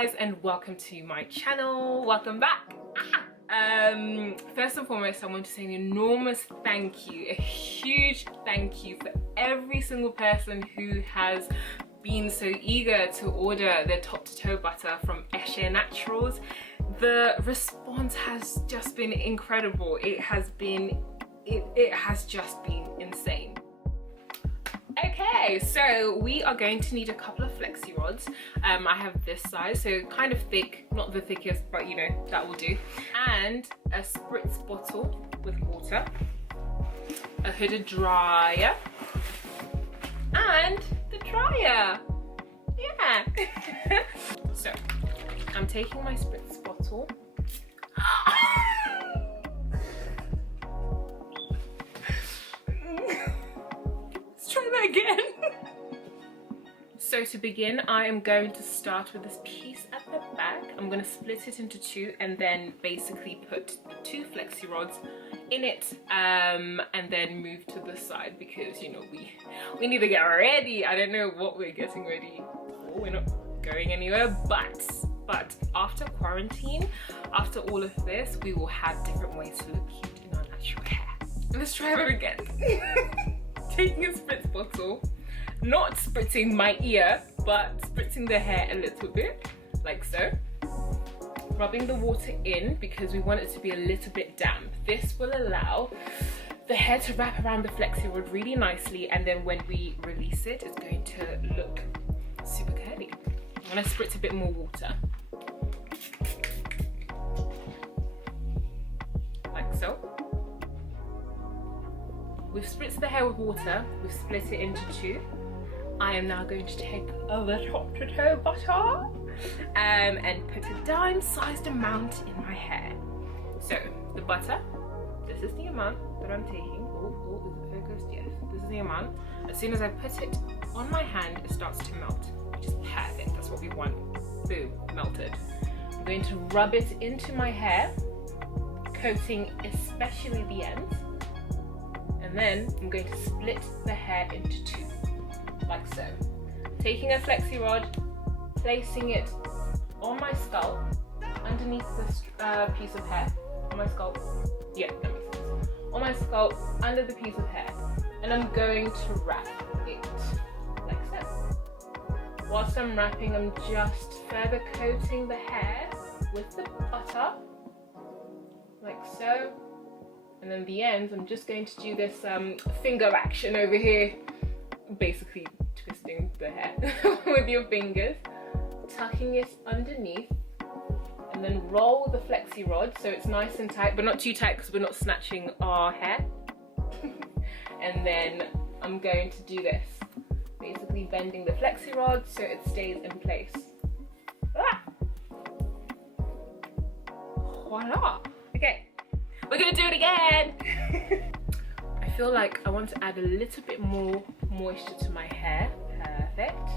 guys, and welcome to my channel. Welcome back. First and foremost, I want to say an enormous thank you, a huge thank you for every single person who has been so eager to order their top to toe butter from ESHE Naturals. The response has just been incredible. It has just been insane. Okay, so we are going to need a couple of flexi rods. I have this size, so kind of thick, not the thickest, but you know, that will do. And a spritz bottle with water, a hooded dryer, and the dryer. Yeah. So, I'm taking my spritz bottle. Again. So to begin, I am going to start with this piece at the back. I'm going to split it into two and then basically put two flexi rods in it, and then move to the side because, you know, we need to get ready. I don't know what we're getting ready for. We're not going anywhere, but after quarantine, after all of this, we will have different ways to look cute in our natural hair. Let's try that again. Taking a spritz bottle, not spritzing my ear, but spritzing the hair a little bit, like so. Rubbing the water in because we want it to be a little bit damp. This will allow the hair to wrap around the flexi rod really nicely, and then when we release it, it's going to look super curly. I'm gonna spritz a bit more water. Like so. We've spritzed the hair with water, we've split it into two. I am now going to take the top to toe butter and put a dime-sized amount in my hair. So the butter, this is the amount that I'm taking. Oh, is it focused? Yes, this is the amount. As soon as I put it on my hand, it starts to melt, which is perfect. That's what we want. Boom, melted. I'm going to rub it into my hair, coating especially the ends. And then I'm going to split the hair into two, like so. Taking a flexi rod, placing it on my scalp, underneath this piece of hair. On my scalp, yeah, that makes sense. On my scalp, under the piece of hair. And I'm going to wrap it, like so. Whilst I'm wrapping, I'm just further coating the hair with the butter, like so. And then the ends, I'm just going to do this finger action over here, basically twisting the hair with your fingers, tucking it underneath, and then roll the flexi rod so it's nice and tight, but not too tight because we're not snatching our hair. And then I'm going to do this, basically bending the flexi rod so it stays in place. Ah! Voila! Okay. We're gonna do it again. I feel like I want to add a little bit more moisture to my hair. Perfect.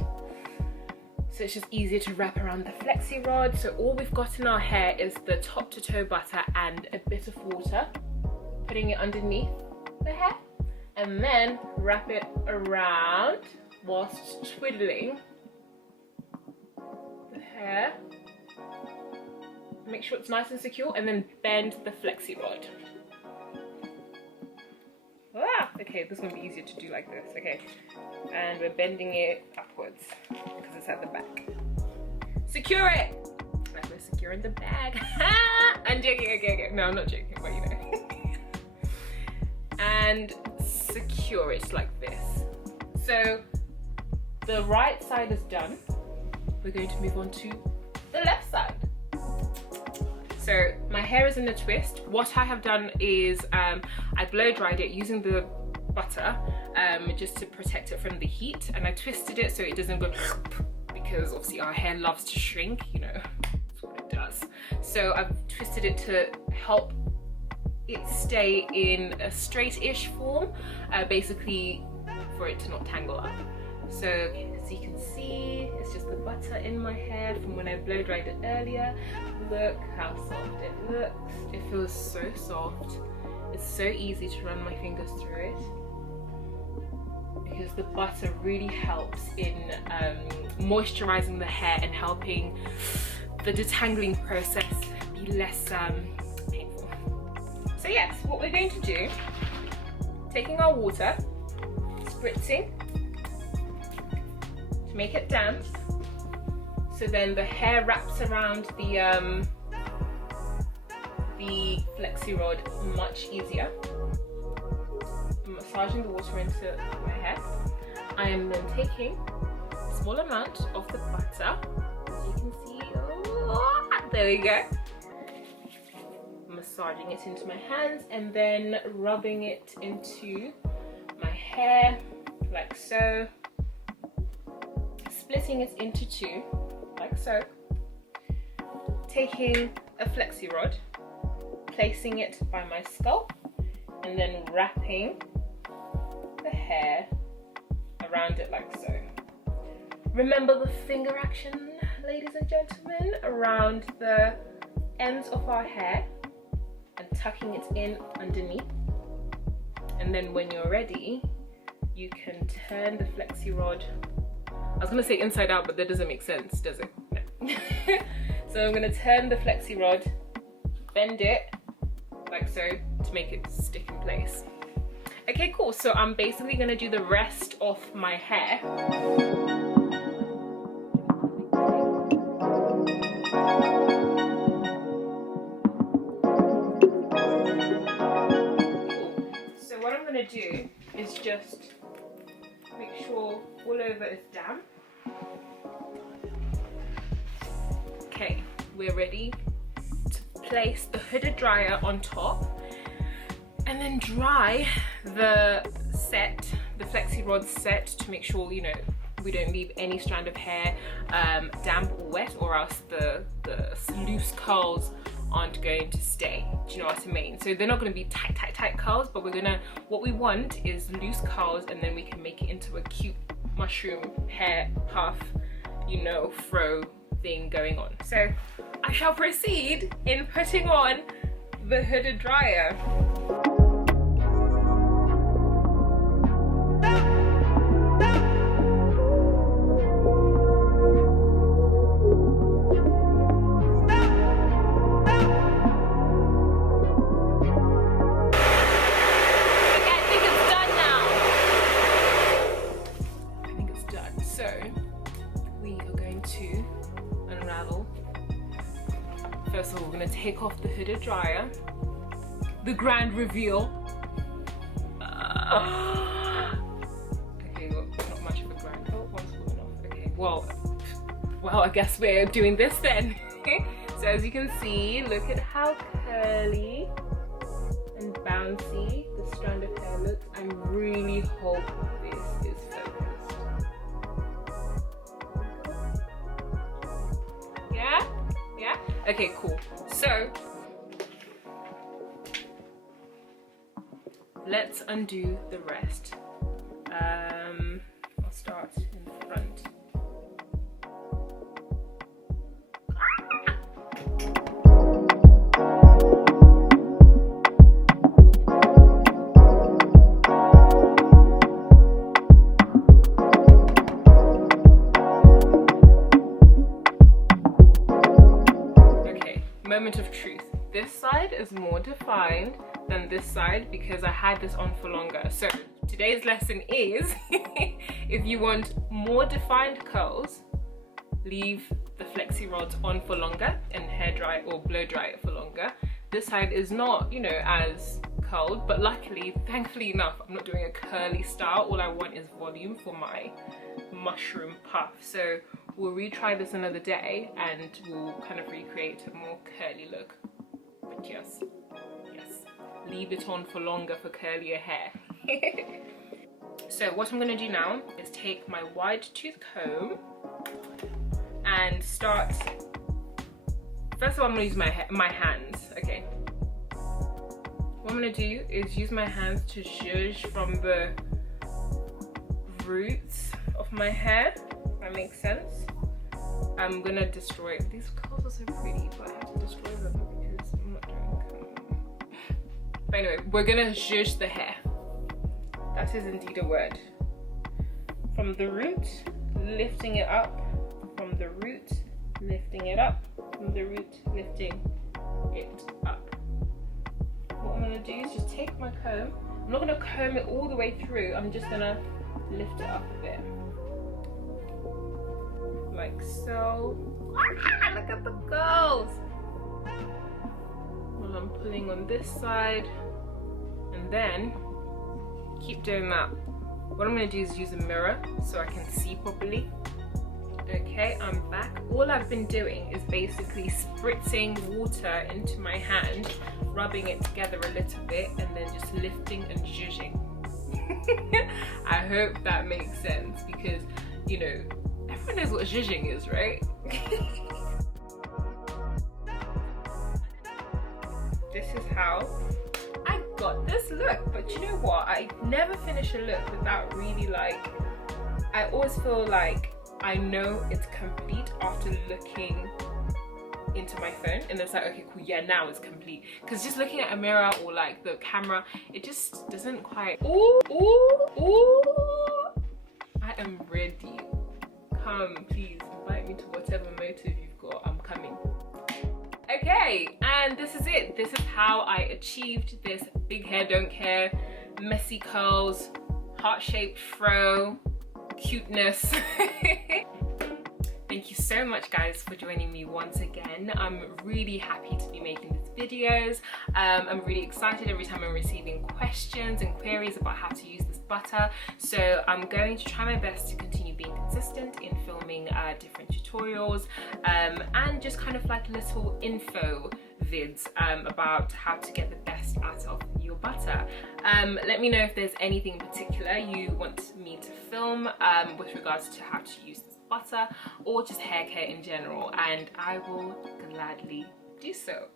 So it's just easier to wrap around the flexi rod. So all we've got in our hair is the top to toe butter and a bit of water. Putting it underneath the hair and then wrap it around whilst twiddling the hair. Make sure it's nice and secure, and then bend the flexi rod. Ah, okay, this is going to be easier to do like this. Okay, and we're bending it upwards because it's at the back. Secure it! Like we're securing the bag. I'm joking, okay. No, I'm not joking, but you know. And secure it like this. So the right side is done. We're going to move on to the left side. So my hair is in a twist. What I have done is I blow dried it using the butter just to protect it from the heat, and I twisted it so it doesn't go because obviously our hair loves to shrink, you know, that's what it does. So I've twisted it to help it stay in a straight-ish form, basically for it to not tangle up. So as you can see, it's just the butter in my hair from when I blow dried it earlier. Look how soft it looks. It feels so soft. It's so easy to run my fingers through it because the butter really helps in moisturizing the hair and helping the detangling process be less painful. So yes, what we're going to do, taking our water, spritzing to make it damp, so then the hair wraps around the flexi rod much easier. I'm massaging the water into my hair. I am then taking a small amount of the butter, as you can see. Oh, there we go. Massaging it into my hands and then rubbing it into my hair like so, splitting it into two like so, taking a flexi rod, placing it by my scalp, and then wrapping the hair around it like so. Remember the finger action, ladies and gentlemen, around the ends of our hair and tucking it in underneath. And then when you're ready, you can turn the flexi rod, I was gonna say inside out, but that doesn't make sense, does it? No. So I'm gonna turn the flexi rod, bend it like so to make it stick in place. Okay, cool. So I'm basically gonna do the rest of my hair. So what I'm gonna do is just make sure all over is damp. Okay, we're ready to place the hooded dryer on top and then dry the flexi rod set to make sure, you know, we don't leave any strand of hair damp or wet, or else the loose curls aren't going to stay. Do you know what I mean? So they're not going to be tight curls, but what we want is loose curls, and then we can make it into a cute mushroom hair puff, you know, fro thing going on. So I shall proceed in putting on the hooded dryer. First of all, we're going to take off the hooded dryer. The grand reveal. Okay, well, not much of a grand. Oh, one's falling off. Okay, well, I guess we're doing this then. So as you can see, look at how curly and bouncy the strand of hair looks. I really hope this is focused. Yeah? Yeah? Okay, cool. So let's undo the rest. I'll start in the front. Moment of truth. This side is more defined than this side because I had this on for longer. So today's lesson is if you want more defined curls, leave the flexi rods on for longer and hair dry or blow dry it for longer. This side is not, you know, as curled, but luckily, thankfully enough, I'm not doing a curly style. All I want is volume for my mushroom puff. So we'll retry this another day and we'll kind of recreate a more curly look. But yes, leave it on for longer for curlier hair. So what I'm going to do now is take my wide tooth comb and start. First of all, I'm going to use my hands. Okay. What I'm going to do is use my hands to zhuzh from the roots of my hair. If that makes sense. I'm gonna destroy it. These curls are so pretty, but I have to destroy them because I'm not doing them. But anyway, we're gonna zhuzh the hair. That is indeed a word. From the root, lifting it up. From the root, lifting it up. from the root, lifting it up. What I'm gonna do is just take my comb. I'm not gonna comb it all the way through. I'm just gonna lift it up a bit. Like so. Look at the girls. Well, I'm pulling on this side and then keep doing that. What I'm gonna do is use a mirror so I can see properly. Okay, I'm back. All I've been doing is basically spritzing water into my hand, rubbing it together a little bit, and then just lifting and zhuzhing. I hope that makes sense because, you know, everyone knows what zhuzhing is, right? This is how I got this look. But you know what? I never finish a look without really I always feel like I know it's complete after looking into my phone, and it's like, okay, cool, yeah, now it's complete. Because just looking at a mirror or like the camera, it just doesn't quite. Ooh, ooh, ooh! I am ready. Come, please invite me to whatever motive you've got. I'm coming. Okay, and this is it. This is how I achieved this big hair, don't care, messy curls, heart-shaped fro, cuteness. Thank you so much guys for joining me once again. I'm really happy to be making these videos. I'm really excited every time I'm receiving questions and queries about how to use this butter. So I'm going to try my best to continue being consistent in filming different tutorials and just kind of like little info vids about how to get the best out of your butter. Let me know if there's anything in particular you want me to film with regards to how to use this butter or just hair care in general, and I will gladly do so.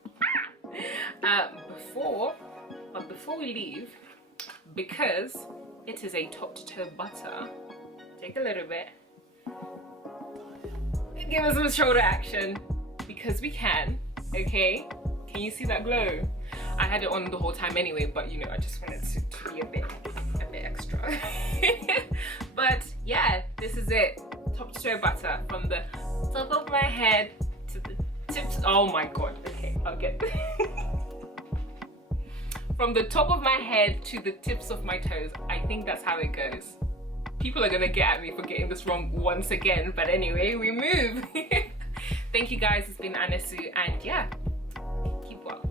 Before we leave, because it is a top to toe butter, take a little bit, give us some shoulder action because we can. Okay, can you see that glow? I had it on the whole time anyway, but you know, I just wanted to be a bit extra. But yeah, this is it. Top to toe butter from the top of my head to the tips. Oh my god, okay, I'll get from the top of my head to the tips of my toes. I think that's how it goes. People are gonna get at me for getting this wrong once again, but anyway, we move. Thank you guys, it's been Anasu, and yeah, keep well.